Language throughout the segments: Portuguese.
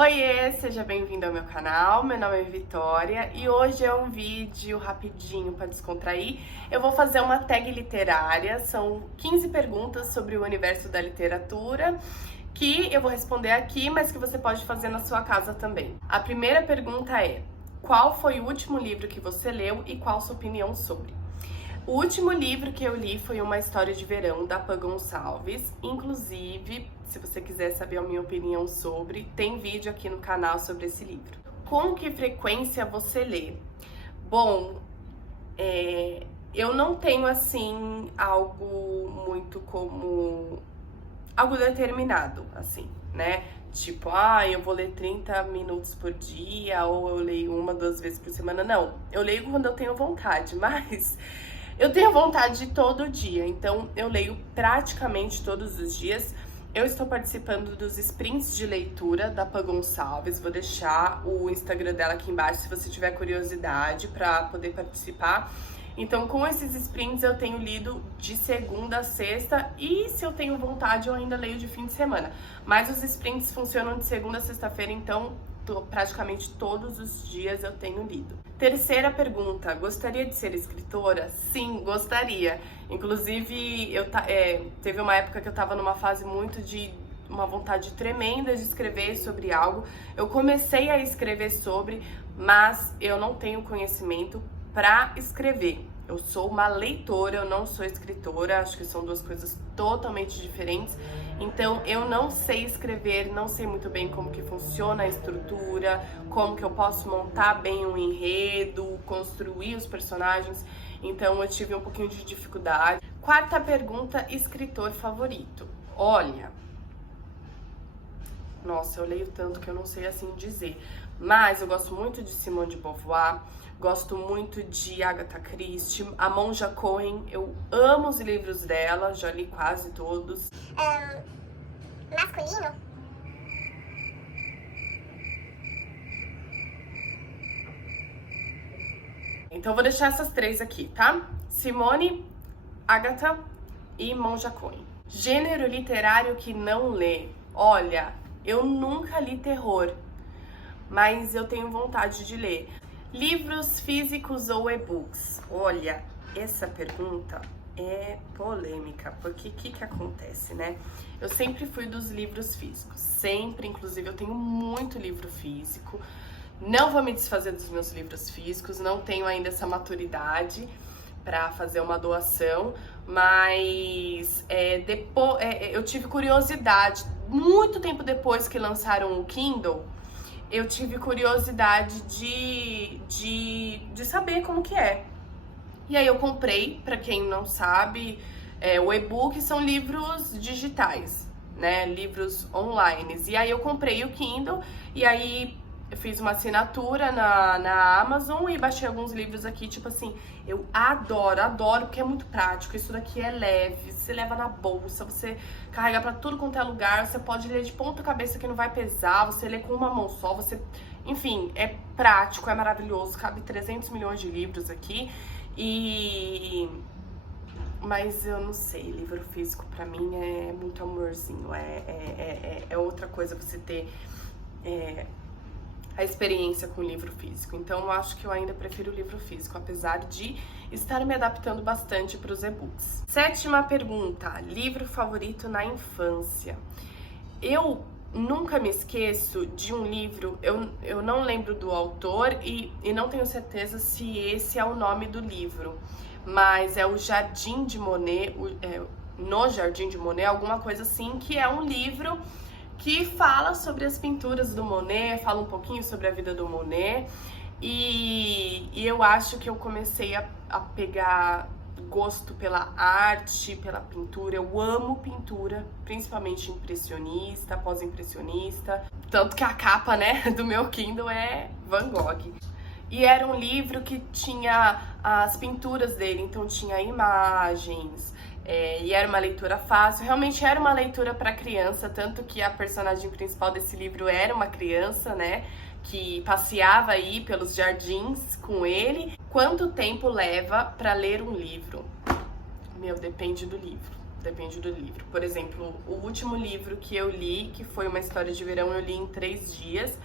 Oiê, seja bem-vindo ao meu canal, meu nome é Vitória e hoje é um vídeo rapidinho para descontrair. Eu vou fazer uma tag literária, são 15 perguntas sobre o universo da literatura que eu vou responder aqui, mas que você pode fazer na sua casa também. A primeira pergunta é: qual foi o último livro que você leu e qual sua opinião sobre? O último livro que eu li foi Uma História de Verão, da Pã Gonçalves. Inclusive, se você quiser saber a minha opinião sobre, tem vídeo aqui no canal sobre esse livro. Com que frequência você lê? Bom, eu não tenho, assim, algo muito como... algo determinado, assim, né? Tipo, eu vou ler 30 minutos por dia, ou eu leio 1, 2 vezes por semana. Não, eu leio quando eu tenho vontade, mas... eu tenho vontade todo dia, então eu leio praticamente todos os dias. Eu estou participando dos sprints de leitura da Pã Gonçalves, vou deixar o Instagram dela aqui embaixo se você tiver curiosidade para poder participar. Então, com esses sprints eu tenho lido de segunda a sexta e, se eu tenho vontade, eu ainda leio de fim de semana. Mas os sprints funcionam de segunda a sexta-feira, então praticamente todos os dias eu tenho lido. Terceira pergunta: gostaria de ser escritora? Sim, gostaria. Inclusive, teve uma época que eu tava numa fase muito de uma vontade tremenda de escrever sobre algo. Eu comecei a escrever sobre, mas eu não tenho conhecimento para escrever. Eu sou uma leitora, eu não sou escritora, acho que são duas coisas totalmente diferentes. Então, eu não sei escrever, não sei muito bem como que funciona a estrutura, como que eu posso montar bem um enredo, construir os personagens. Então, eu tive um pouquinho de dificuldade. Quarta pergunta: escritor favorito? Olha, nossa, eu leio tanto que eu não sei assim dizer. Mas eu gosto muito de Simone de Beauvoir, gosto muito de Agatha Christie, a Monja Cohen, eu amo os livros dela, já li quase todos. Masculino? Então eu vou deixar essas três aqui, tá? Simone, Agatha e Monja Cohen. Gênero literário que não lê? Olha, eu nunca li terror, mas eu tenho vontade de ler. Livros físicos ou e-books? Olha, essa pergunta é polêmica, porque o que acontece, né? Eu sempre fui dos livros físicos, sempre, inclusive eu tenho muito livro físico. Não vou me desfazer dos meus livros físicos, não tenho ainda essa maturidade para fazer uma doação, mas eu tive curiosidade, muito tempo depois que lançaram o Kindle, eu tive curiosidade de saber como que é. E aí eu comprei, pra quem não sabe, o e-book são livros digitais, né? Livros online. E aí eu comprei o Kindle e aí eu fiz uma assinatura na Amazon e baixei alguns livros aqui, tipo assim, eu adoro, porque é muito prático. Isso daqui é leve, você leva na bolsa, você carrega pra tudo quanto é lugar, você pode ler de ponta cabeça que não vai pesar, você lê com uma mão só, enfim, é prático, é maravilhoso, cabe 300 milhões de livros aqui. Mas eu não sei, livro físico pra mim é muito amorzinho, é outra coisa você ter a experiência com o livro físico. Então eu acho que eu ainda prefiro o livro físico, apesar de estar me adaptando bastante para os e-books. Sétima pergunta: livro favorito na infância? Eu nunca me esqueço de um livro, eu não lembro do autor e não tenho certeza se esse é o nome do livro, mas é o Jardim de Monet, No Jardim de Monet, alguma coisa assim, que é um livro que fala sobre as pinturas do Monet, fala um pouquinho sobre a vida do Monet, e eu acho que eu comecei a pegar gosto pela arte, pela pintura. Eu amo pintura, principalmente impressionista, pós-impressionista, tanto que a capa, né, do meu Kindle é Van Gogh. E era um livro que tinha as pinturas dele, então tinha imagens, e era uma leitura fácil. Realmente era uma leitura para criança, tanto que a personagem principal desse livro era uma criança, né, que passeava aí pelos jardins com ele. Quanto tempo leva para ler um livro? Meu, depende do livro. Depende do livro. Por exemplo, o último livro que eu li, que foi uma história de verão, eu li em 3 dias.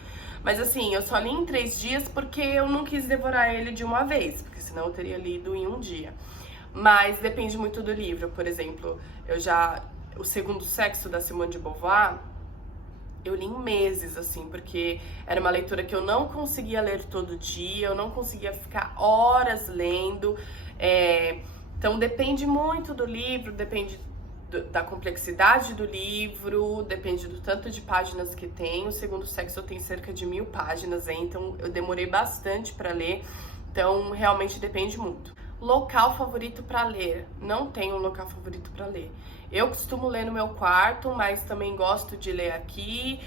Mas assim, eu só li em 3 dias porque eu não quis devorar ele de uma vez, porque senão eu teria lido em um dia. Mas depende muito do livro. Por exemplo, O Segundo Sexo, da Simone de Beauvoir, eu li em meses, assim, porque era uma leitura que eu não conseguia ler todo dia, eu não conseguia ficar horas lendo. Então depende muito do livro, depende da complexidade do livro, depende do tanto de páginas que tem. O Segundo Sexo tem cerca de 1000 páginas, então eu demorei bastante para ler, então realmente depende muito. Local favorito para ler? Não tenho um local favorito para ler. Eu costumo ler no meu quarto, mas também gosto de ler aqui.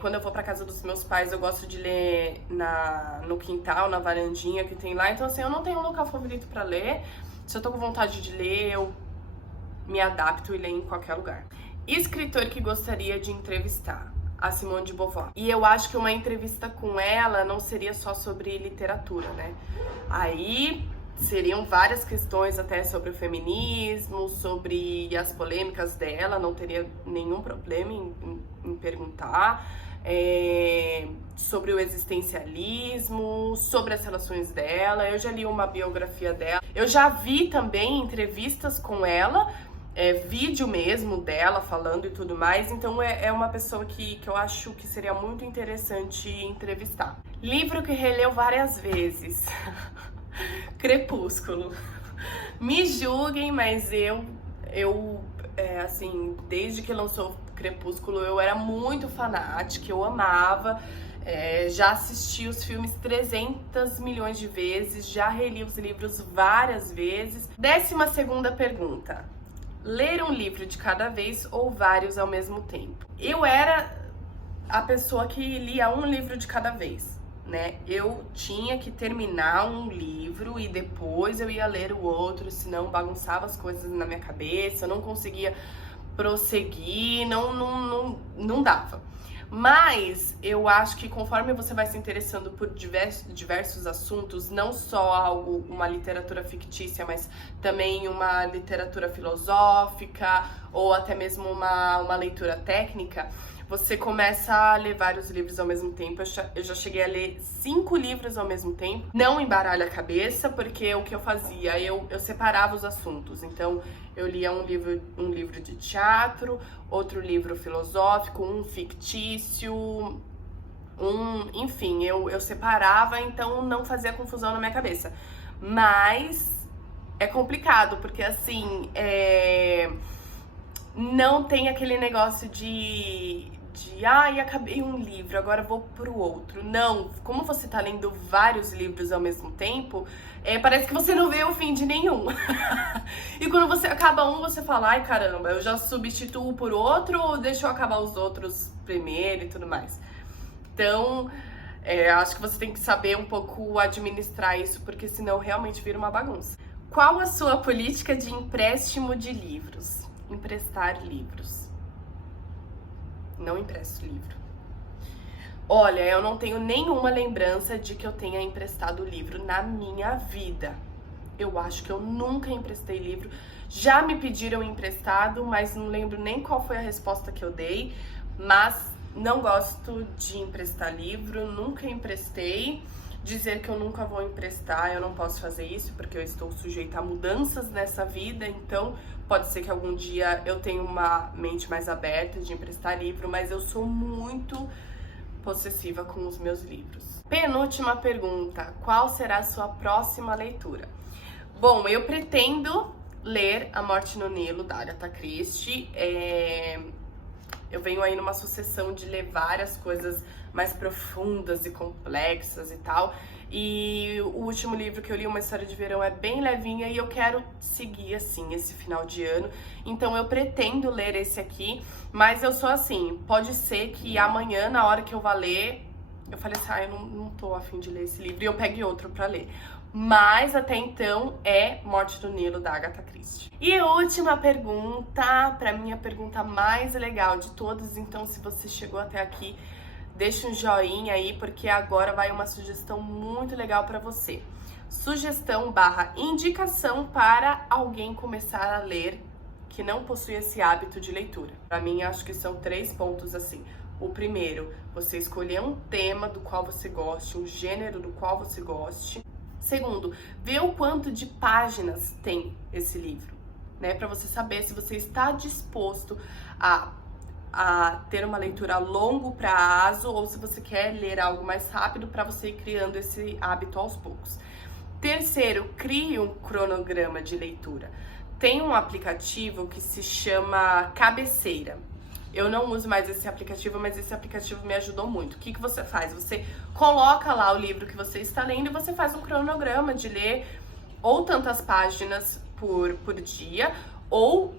Quando eu vou para casa dos meus pais, eu gosto de ler no quintal, na varandinha que tem lá. Então assim, eu não tenho um local favorito para ler. Se eu tô com vontade de ler, eu me adapto e leio em qualquer lugar. Escritor que gostaria de entrevistar? A Simone de Beauvoir. E eu acho que uma entrevista com ela não seria só sobre literatura, né? Aí seriam várias questões até sobre o feminismo, sobre as polêmicas dela, não teria nenhum problema em perguntar. Sobre o existencialismo, sobre as relações dela. Eu já li uma biografia dela. Eu já vi também entrevistas com ela, vídeo mesmo dela falando e tudo mais. Então é uma pessoa que eu acho que seria muito interessante entrevistar. Livro que releu várias vezes. Crepúsculo. Me julguem, mas assim, desde que lançou Crepúsculo, eu era muito fanática, eu amava. Já assisti os filmes 300 milhões de vezes, já reli os livros várias vezes. 12ª pergunta. Ler um livro de cada vez ou vários ao mesmo tempo? Eu era a pessoa que lia um livro de cada vez, né? Eu tinha que terminar um livro e depois eu ia ler o outro, senão bagunçava as coisas na minha cabeça, eu não conseguia prosseguir, não dava. Mas eu acho que conforme você vai se interessando por diversos assuntos, não só uma literatura fictícia, mas também uma literatura filosófica ou até mesmo uma leitura técnica, você começa a ler vários livros ao mesmo tempo. Eu já cheguei a ler 5 livros ao mesmo tempo. Não embaralha a cabeça, porque o que eu fazia? Eu separava os assuntos. Então, eu lia um livro de teatro, outro livro filosófico, um fictício, enfim, eu separava, então não fazia confusão na minha cabeça. Mas é complicado, porque assim, não tem aquele negócio de acabei um livro, agora vou pro outro. Não, como você tá lendo vários livros ao mesmo tempo, parece que você não vê o fim de nenhum. E quando você acaba um, você fala, ai caramba, eu já substituo por outro ou deixa eu acabar os outros primeiro e tudo mais. Então, acho que você tem que saber um pouco administrar isso, porque senão realmente vira uma bagunça. Qual a sua política de empréstimo de livros? Emprestar livros. Não empresto livro. Olha, eu não tenho nenhuma lembrança de que eu tenha emprestado livro na minha vida. Eu acho que eu nunca emprestei livro. Já me pediram emprestado, mas não lembro nem qual foi a resposta que eu dei. Mas não gosto de emprestar livro, nunca emprestei. Dizer que eu nunca vou emprestar, eu não posso fazer isso, porque eu estou sujeita a mudanças nessa vida, então pode ser que algum dia eu tenha uma mente mais aberta de emprestar livro, mas eu sou muito possessiva com os meus livros. Penúltima pergunta, qual será a sua próxima leitura? Bom, eu pretendo ler A Morte no Nilo, da Agatha Christie. Eu venho aí numa sucessão de ler várias coisas mais profundas e complexas e tal. E o último livro que eu li, Uma História de Verão, é bem levinha e eu quero seguir assim esse final de ano. Então eu pretendo ler esse aqui, mas eu sou assim, pode ser que amanhã, na hora que eu vá ler, eu falei assim, eu não tô a fim de ler esse livro e eu pegue outro pra ler. Mas até então é Morte do Nilo, da Agatha Christie. E a última pergunta, pra mim a pergunta mais legal de todas, então se você chegou até aqui, deixa um joinha aí, porque agora vai uma sugestão muito legal pra você. Sugestão / indicação para alguém começar a ler, que não possui esse hábito de leitura. Para mim, acho que são 3 pontos assim. O primeiro, você escolher um tema do qual você goste, um gênero do qual você goste. Segundo, ver o quanto de páginas tem esse livro, né? Para você saber se você está disposto a ter uma leitura a longo prazo ou se você quer ler algo mais rápido para você ir criando esse hábito aos poucos. Terceiro, crie um cronograma de leitura. Tem um aplicativo que se chama Cabeceira. Eu não uso mais esse aplicativo, mas esse aplicativo me ajudou muito. O que você faz? Você coloca lá o livro que você está lendo e você faz um cronograma de ler ou tantas páginas por dia, ou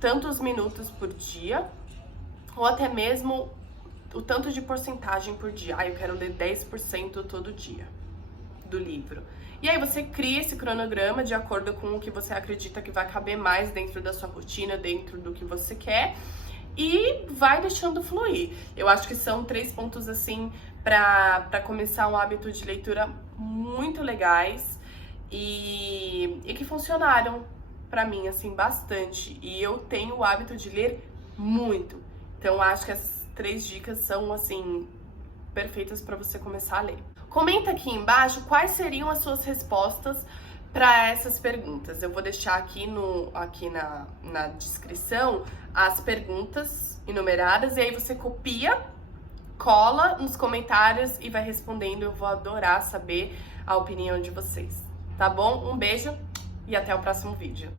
tantos minutos por dia, ou até mesmo o tanto de porcentagem por dia. Eu quero ler 10% todo dia do livro. E aí você cria esse cronograma de acordo com o que você acredita que vai caber mais dentro da sua rotina, dentro do que você quer, e vai deixando fluir. Eu acho que são 3 pontos assim para começar um hábito de leitura muito legais e que funcionaram para mim assim bastante. E eu tenho o hábito de ler muito. Então acho que essas 3 dicas são assim perfeitas para você começar a ler. Comenta aqui embaixo quais seriam as suas respostas para essas perguntas. Eu vou deixar aqui na descrição as perguntas enumeradas e aí você copia, cola nos comentários e vai respondendo. Eu vou adorar saber a opinião de vocês, tá bom? Um beijo e até o próximo vídeo.